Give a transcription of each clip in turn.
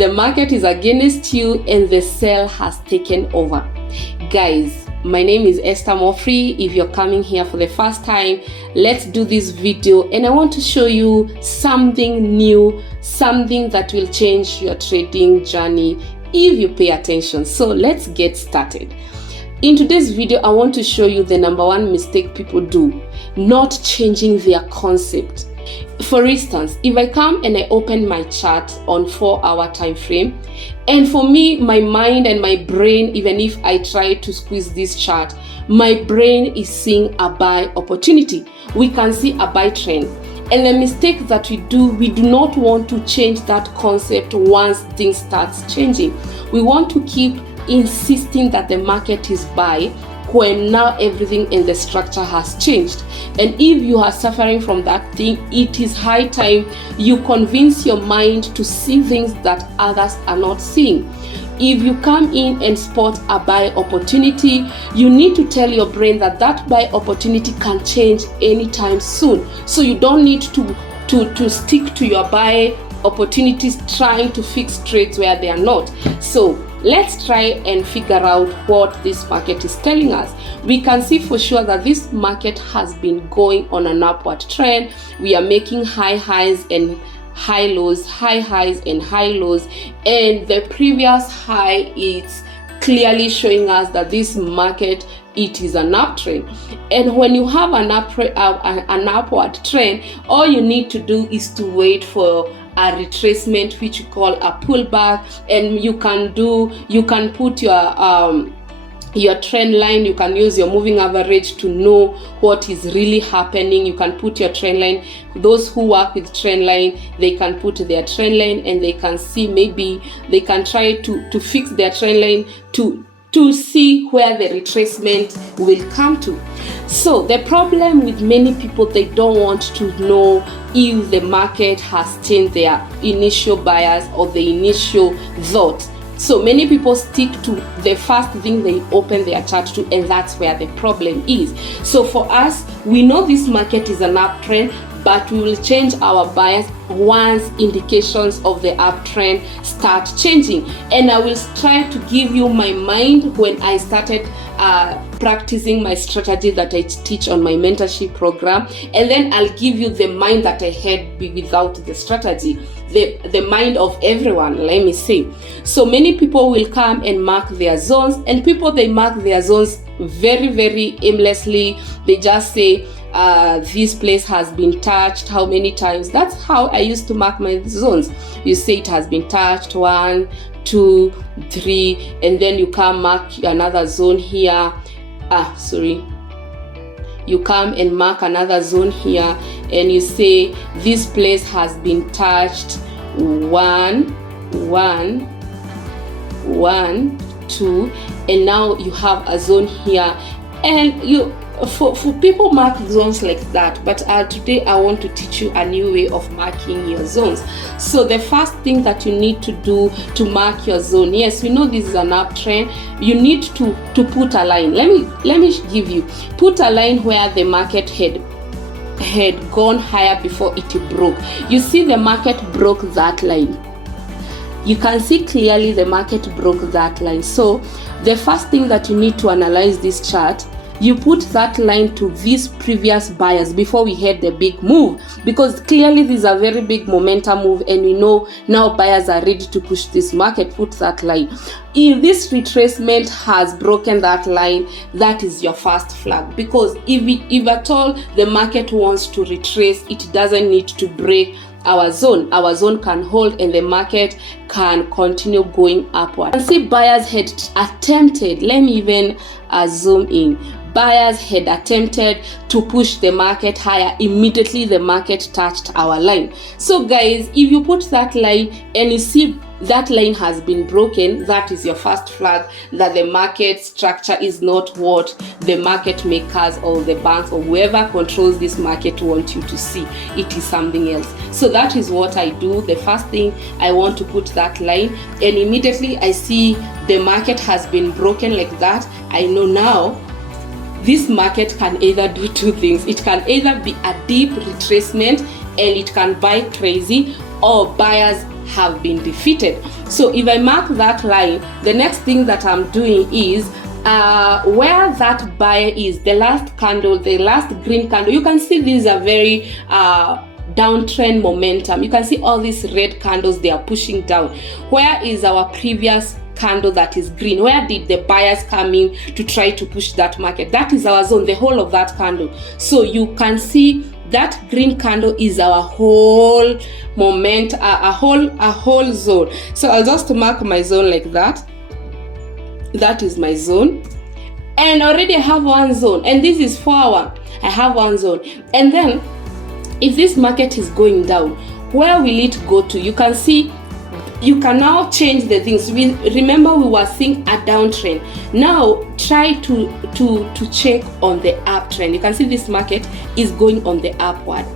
the market is against you and the sell has taken over. Guys, my name is Esther Mofri. If you're coming here for the first time, let's do this video and I want to show you something new, something that will change your trading journey if you pay attention. So let's get started. In today's video, I want to show you the number one mistake people do, not changing their concept. For instance, if I come and I open my chart on 4-hour time frame, and for me, my mind and my brain, even if I try to squeeze this chart, my brain is seeing a buy opportunity. We can see a buy trend. And the mistake that we do not want to change that concept once things starts changing. We want to keep insisting that the market is buy when now everything in the structure has changed. And if you are suffering from that thing, it is high time you convince your mind to see things that others are not seeing. If you come in and spot a buy opportunity, you need to tell your brain that that buy opportunity can change anytime soon. So you don't need to stick to your buy opportunities trying to fix trades where they are not. So let's try and figure out what this market is telling us. We can see for sure that this market has been going on an upward trend. We are making high highs and high lows, high highs and high lows, and the previous high is clearly showing us that this market, it is an uptrend. And when you have an upward trend, all you need to do is to wait for a retracement, which you call a pullback, and you can put your trend line. You can use your moving average to know what is really happening. You can put your trend line. Those who work with trend line, they can put their trend line and they can see, maybe they can try to fix their trend line to see where the retracement will come to. So the problem with many people, they don't want to know if the market has changed their initial bias or the initial thought. So many people stick to the first thing they open their chart to, and that's where the problem is. So for us, we know this market is an uptrend, but we will change our bias once indications of the uptrend start changing. And I will try to give you my mind when I started practicing my strategy that I teach on my mentorship program, and then I'll give you the mind that I had without the strategy, the mind of everyone, let me say. So many people will come and mark their zones, and people, they mark their zones very, very aimlessly. They just say, this place has been touched how many times. That's how I used to mark my zones. You say it has been touched 1, 2, 3, and then you come mark another zone here. You come and mark another zone here, and you say this place has been touched 1, 2, and now you have a zone here. And you for people mark zones like that, but today I want to teach you a new way of marking your zones. So the first thing that you need to do to mark your zone, yes, we know this is an uptrend, you need to put a line. Let me give you, put a line where the market had gone higher before it broke. You see the market broke that line. You can see clearly the market broke that line. So the first thing that you need to analyze this chart, you put that line to these previous buyers before we had the big move, because clearly this is a very big momentum move, and we know now buyers are ready to push this market. Put that line. If this retracement has broken that line, that is your first flag, because if at all the market wants to retrace, it doesn't need to break our zone. Our zone can hold and the market can continue going upward. And see, buyers had attempted, let me even zoom in. Buyers had attempted to push the market higher. Immediately the market touched our line. So guys, if you put that line and you see that line has been broken, that is your first flag that the market structure is not what the market makers or the banks or whoever controls this market want you to see. It is something else. So that is what I do. The first thing, I want to put that line, and immediately I see the market has been broken like that. I know now this market can either do two things. It can either be a deep retracement and it can buy crazy, or buyers have been defeated. So if I mark that line, the next thing that I'm doing is where that buyer is, the last candle, the last green candle, you can see these are very downtrend momentum. You can see all these red candles, they are pushing down. Where is our previous candle that is green? Where did the buyers come in to try to push that market? That is our zone, the whole of that candle. So you can see that green candle is our whole moment, a whole zone. So I'll just mark my zone like that. That is my zone, and already I have one zone, and this is 4 hour. I have one zone. And then if this market is going down, where will it go to? You can see, you can now change the things. Remember we were seeing a downtrend. Now try to check on the uptrend. You can see this market is going on the upward,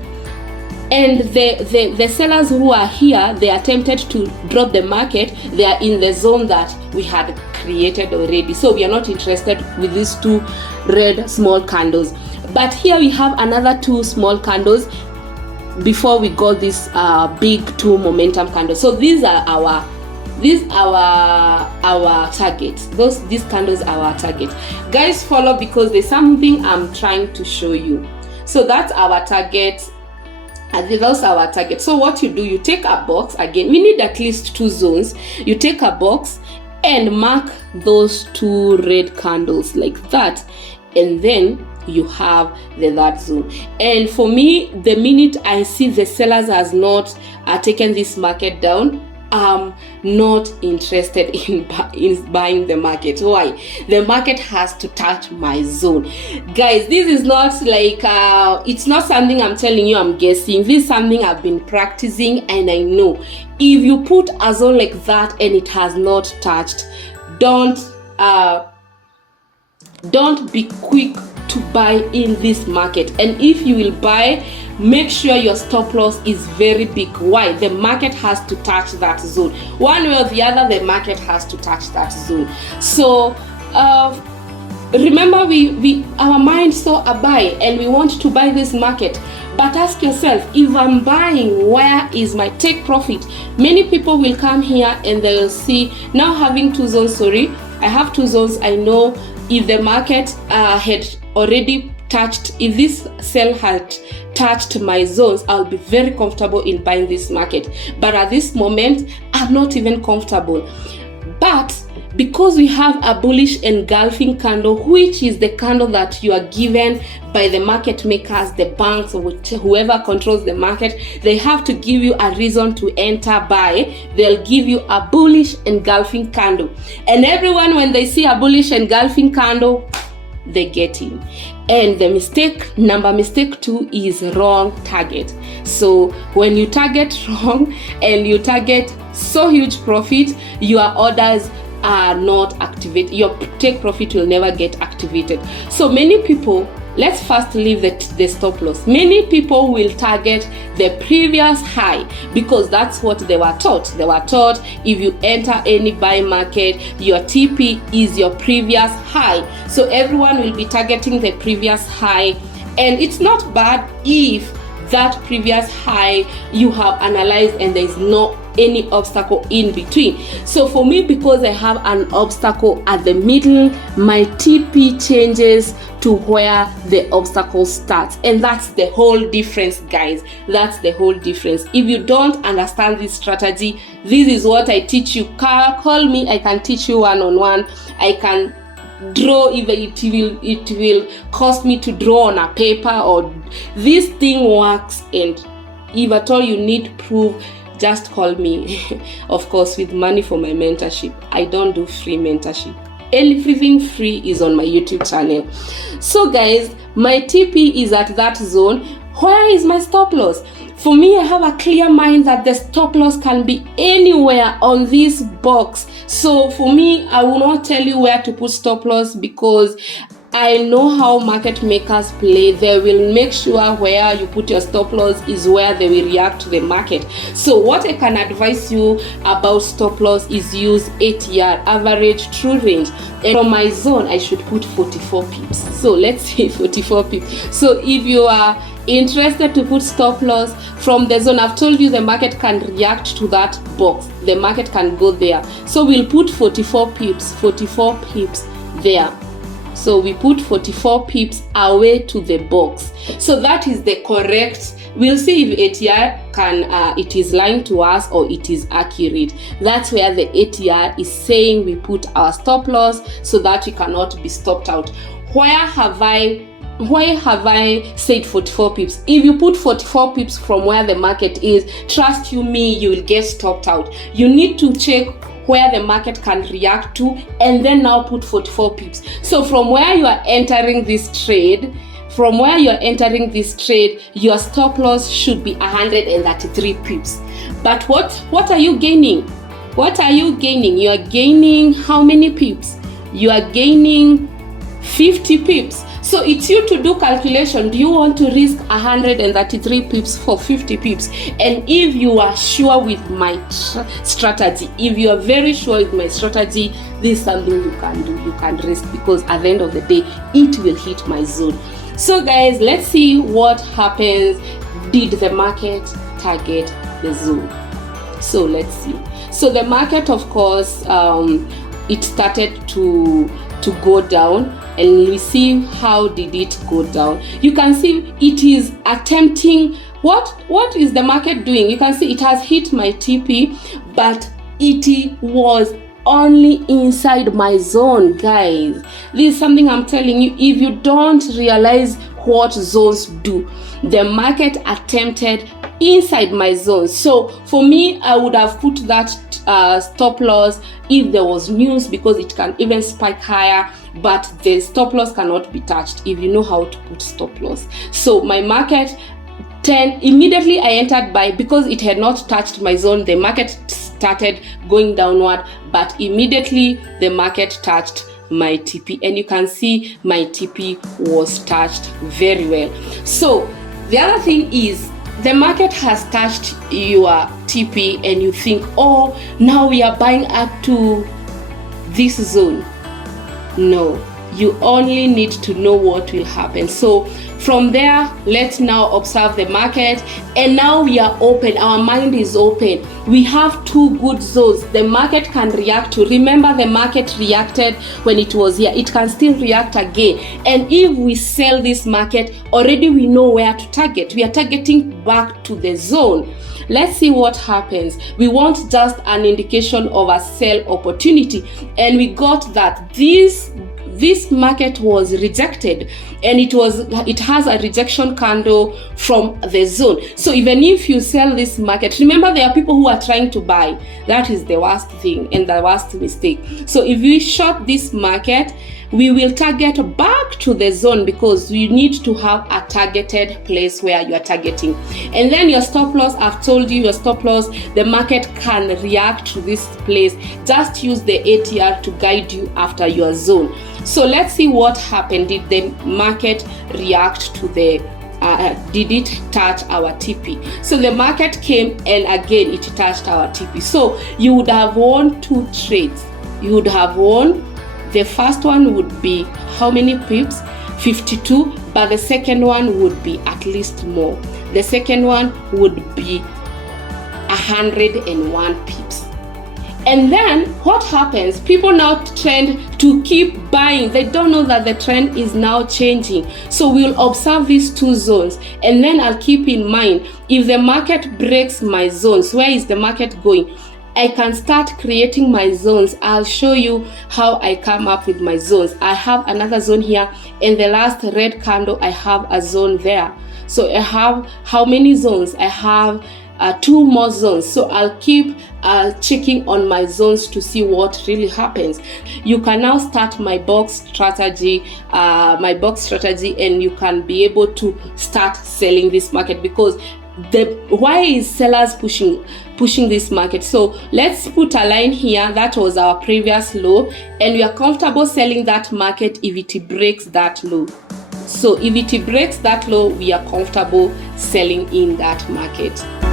and the sellers who are here, they attempted to drop the market. They are in the zone that we had created already, so we are not interested with these 2 red small candles. But here we have another 2 small candles before we got this big 2 momentum candles. So these are our targets. These candles are our target. Guys, follow, because there's something I'm trying to show you. So that's our target. Those are our target. So what you do, you take a box. Again, we need at least 2 zones. You take a box and mark those 2 red candles like that, and then you have the that zone. And for me, the minute I see the sellers has not taken this market down, I'm not interested in buying the market. Why? The market has to touch my zone. Guys, this is not like it's not something I'm telling you I'm guessing. This is something I've been practicing, and I know if you put a zone like that and it has not touched, don't be quick to buy in this market. And if you will buy, make sure your stop loss is very big. Why? The market has to touch that zone. One way or the other, the market has to touch that zone. So remember, our mind saw a buy and we want to buy this market. But ask yourself, if I'm buying, where is my take profit? Many people will come here and they'll see, now having 2 zones, I have 2 zones. I know if the market had already touched, if this sell had touched my zones, I'll be very comfortable in buying this market. But at this moment, I'm not even comfortable. But because we have a bullish engulfing candle, which is the candle that you are given by the market makers, the banks, or whoever controls the market, they have to give you a reason to enter buy. They'll give you a bullish engulfing candle. And everyone, when they see a bullish engulfing candle, they get in. And the mistake 2 is wrong target. So when you target wrong and you target so huge profit, your orders are not activated. Your take profit will never get activated. So many people, let's first leave the stop loss. Many people will target the previous high because that's what they were taught. They were taught if you enter any buy market, your TP is your previous high. So everyone will be targeting the previous high. And it's not bad if that previous high you have analyzed and there is no any obstacle in between. So for me, because I have an obstacle at the middle, my TP changes to where the obstacle starts. And that's the whole difference, guys. That's the whole difference. If you don't understand this strategy, this is what I teach you. Call me, I can teach you one-on-one. I can draw, if it will cost me to draw on a paper, or this thing works. And if at all you need proof, just call me. Of course, with money for my mentorship. I don't do free mentorship. Everything free is on my YouTube channel. So guys, my TP is at that zone. Where is my stop loss? For me, I have a clear mind that the stop loss can be anywhere on this box. So for me, I will not tell you where to put stop loss, because I know how market makers play. They will make sure where you put your stop loss is where they will react to the market. So what I can advise you about stop loss is use ATR, average true range. And from my zone, I should put 44 pips. So let's say 44 pips. So if you are interested to put stop loss from the zone, I've told you the market can react to that box. The market can go there. So we'll put 44 pips there. So we put 44 pips away to the box. So that is the correct. We'll see if ATR can it is lying to us or it is accurate. That's where the ATR is saying we put our stop loss so that we cannot be stopped out. Why have I said 44 pips? If you put 44 pips from where the market is, trust me, you will get stopped out. You need to check where the market can react to and then now put 44 pips. So from where you are entering this trade, your stop loss should be 133 pips. But what are you gaining? What are you gaining? You are gaining how many pips? You are gaining 50 pips. So it's you to do calculation. Do you want to risk 133 pips for 50 pips? And if you are sure with my strategy, if you are very sure with my strategy, this is something you can do. You can risk, because at the end of the day, it will hit my zone. So guys, let's see what happens. Did the market target the zone? So let's see. So the market, of course, it started to go down, and we see how did it go down. You can see it is attempting, what is the market doing? You can see it has hit my TP, but it was only inside my zone. Guys, this is something I'm telling you. If you don't realize what zones do, the market attempted inside my zone. So for me, I would have put that stop loss if there was news, because it can even spike higher, but the stop loss cannot be touched if you know how to put stop loss. So my market 10, immediately I entered buy because it had not touched my zone. The market started going downward, but immediately the market touched my TP, and you can see my TP was touched very well. So the other thing is, the market has touched your TP and you think, oh, now we are buying up to this zone. No, you only need to know what will happen. So from there, let's now observe the market, and now we are open. Our mind is open. We have two good zones the market can react to. Remember, the market reacted when it was here. It can still react again. And if we sell this market, already we know where to target. We are targeting back to the zone. Let's see what happens. We want just an indication of a sell opportunity, and we got that this market was rejected, and it has a rejection candle from the zone. So even if you sell this market, remember there are people who are trying to buy. That is the worst thing and the worst mistake. So if we short this market, we will target back to the zone, because you need to have a targeted place where you are targeting. And then your stop loss, I've told you your stop loss, the market can react to this place. Just use the ATR to guide you after your zone. So let's see what happened. Did the market react to the did it touch our TP? So the market came, and again it touched our TP. So you would have won two trades. You would have won. The first one would be how many pips? 52, but the second one would be at least more. The second one would be 101 pips. And then what happens? People now tend to keep buying. They don't know that the trend is now changing. So we'll observe these two zones, and then I'll keep in mind, if the market breaks my zones, where is the market going? I can start creating my zones. I'll show you how I come up with my zones. I have another zone here. In the last red candle, I have a zone there. So I have how many zones? I have two more zones. So I'll keep checking on my zones to see what really happens. You can now start my box strategy, and you can be able to start selling this market, because why is sellers pushing? pushing this market. So let's put a line here. That was our previous low, and we are comfortable selling that market if it breaks that low. So if it breaks that low, we are comfortable selling in that market.